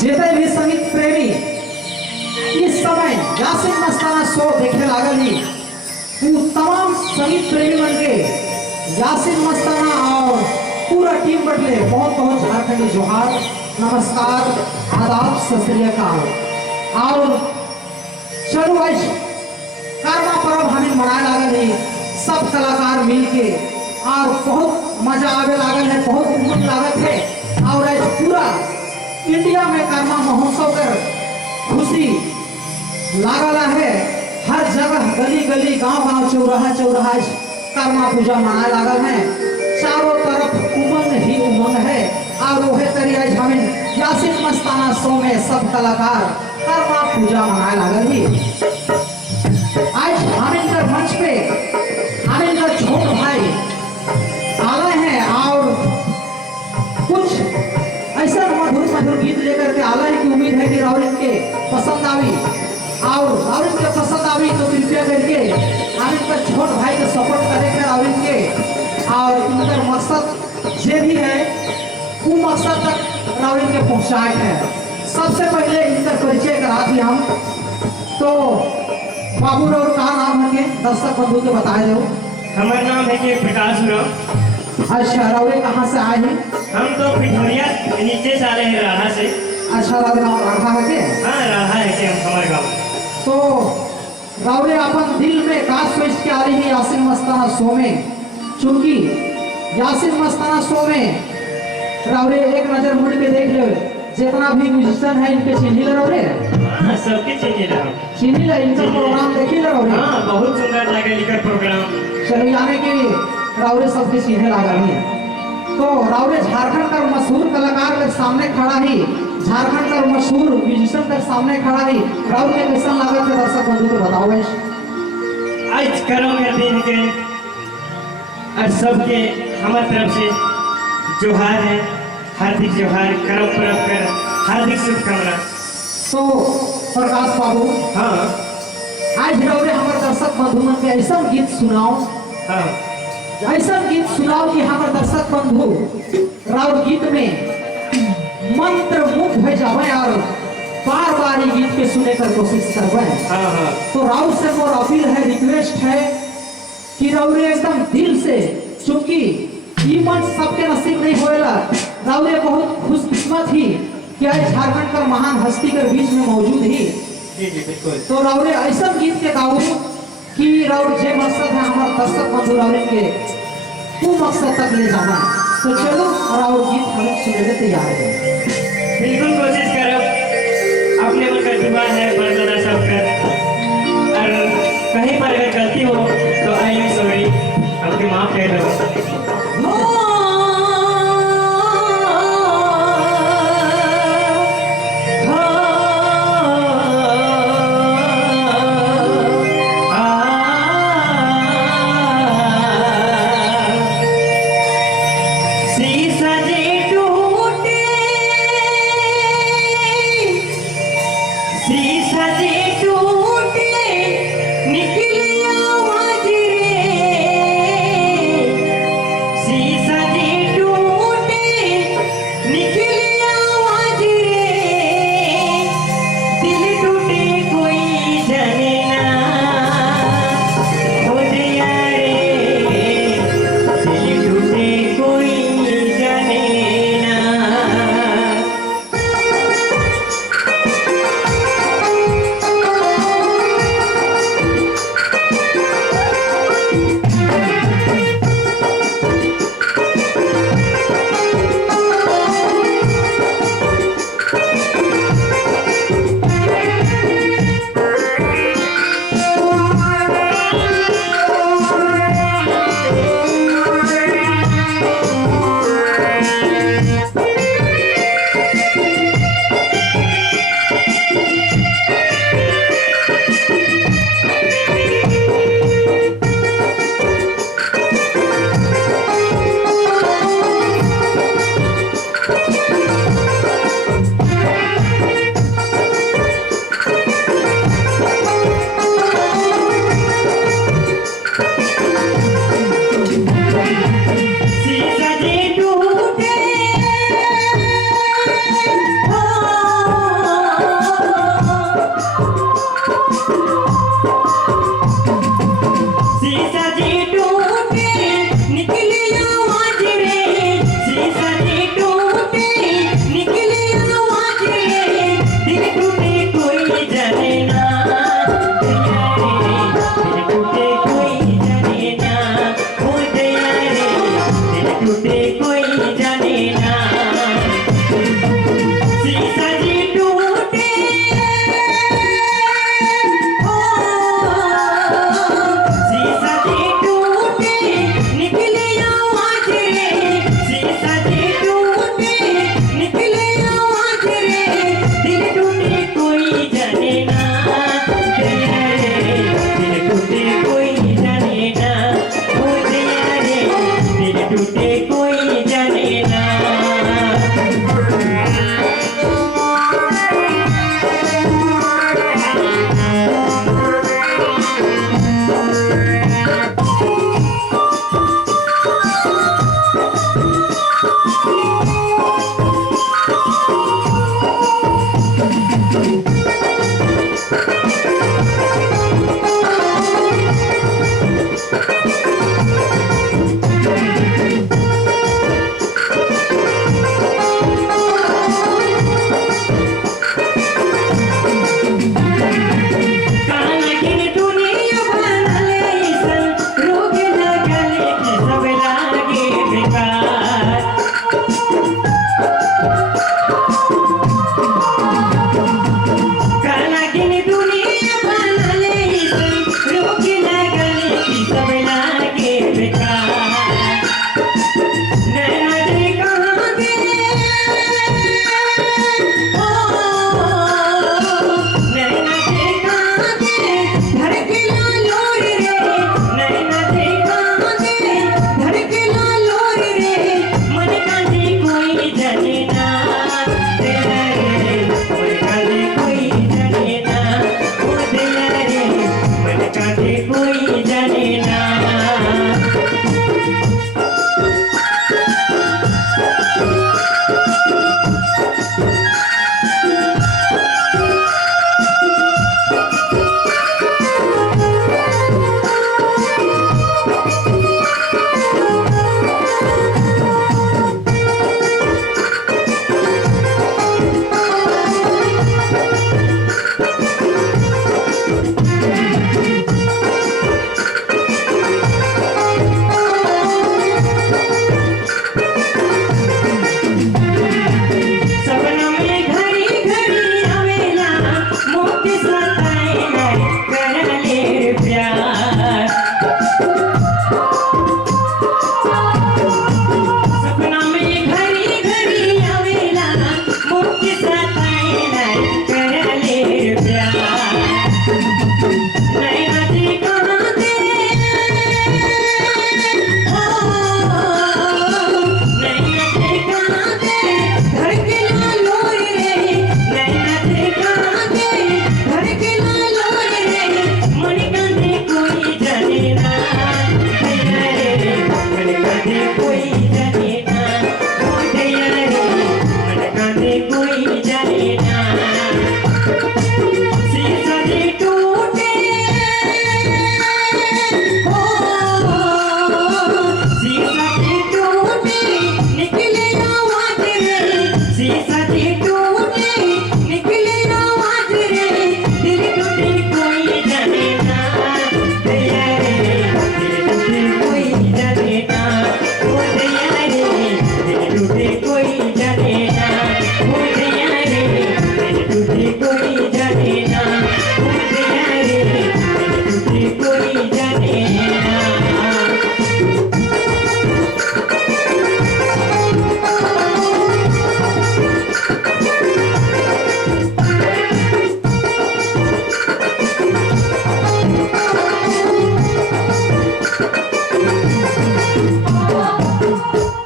जितने भी संगीत प्रेमी इस समय यासिन मस्ताना शो देखे लागल ही वो तमाम संगीत प्रेमी बन के यासिन मस्ताना और पूरा टीम बदले बहुत बहुत झारखंडी जोहार, नमस्कार, आदाब, सत श्री अकाल। और चलो आज कर्मा पर्व हमें मनाए लागल है सब कलाकार मिल के और बहुत मजा आवे लागल है, बहुत उमंग लागत है। और आज पूरा इंडिया में कर्मा महोत्सव कर खुशी लागला है। हर जगह गली गली गांव गांव चौराहा चौराहा कर्मा पूजा मनाए लागल है। चारों तरफ उमंग ही उमंग है। और वह तरी आज हमें यासिन मस्ताना शो में सब कलाकार कर्मा पूजा मनाए लागल ही। आज हमें मंच पे हमें छोट भाई आए हैं और कुछ ऐसा मधुर मधुर गीत लेकर के आला है कि उम्मीद है कि राहुल इनके पसंद आई। और राहुल इनके पसंद आई तो कृपया करके हम इनका छोट भाई को सपोर्ट करेंगे राहुल इनके। और इनका मकसद जे भी है वो मकसद तक राहुल इनके पहुँचाए हैं। सबसे पहले इनका परिचय करा थी हम तो बाबू और कहा नाम है दर्शक बंधु के बताए दो। हमारा नाम है कि प्रकाश राव। अच्छा राहुल कहाँ से आए हैं? हम तो पिठोरिया नीचे से आ रहे हैं राढ़ा से। अच्छा राहुल राढ़ा है के? हाँ राढ़ा है कि हम हमारे गाँव। तो राहुल अपन दिल में काश सोच के आ रही है यासिन मस्ताना शो में, चूंकि यासिन मस्ताना शो में राहुल एक नजर मुड़ के देख लो जितना भी म्यूजिशियन है इनके चिन्ही ले राहुल। हाँ सबके चिन्ही रहा। चिन्ही ले इनका प्रोग्राम देखी ले राहुल। हाँ बहुत सुंदर लगे लिखकर प्रोग्राम। चलो यानी कि राहुल सबके चिन्हे लगा है। तो राहुल झारखंड का मशहूर कलाकार के सामने खड़ा ही, झारखंड का मशहूर म्यूजिशियन के सामने खड़ा ही। राहुल के कैसा लागत है दर्शक बंधु को बताओ। आज करो करते हैं कि और सबके हमारे तरफ से जोहार है, हार्दिक जोहार, करम पर्व कर हार्दिक शुभकामना। तो प्रकाश बाबू हाँ आज राहुल हमारे दर्शक बंधु मन के ऐसा गीत सुनाओ। हाँ ऐसा गीत सुनाओ कि हमारे दर्शक बंधु राउर गीत में मंत्र मुग्ध हो जावे और बार बार ये गीत के सुने कर कोशिश करवे। हाँ हाँ तो राउर से मोर अपील है, रिक्वेस्ट है कि राउर एकदम दिल से, चूंकि ये मंच सबके नसीब नहीं होएला, राउर बहुत खुशकिस्मत ही कि आज झारखंड का महान हस्ती के बीच में मौजूद ही। जी जी बिल्कुल। तो राउर ऐसा गीत के गाओ कि राउर जे मकसद है हमारे दर्शक बंधु राउर के वो मकसद तक ले जाना। तो चलो राउर गीत हम सुनने तैयार हैं। बिल्कुल।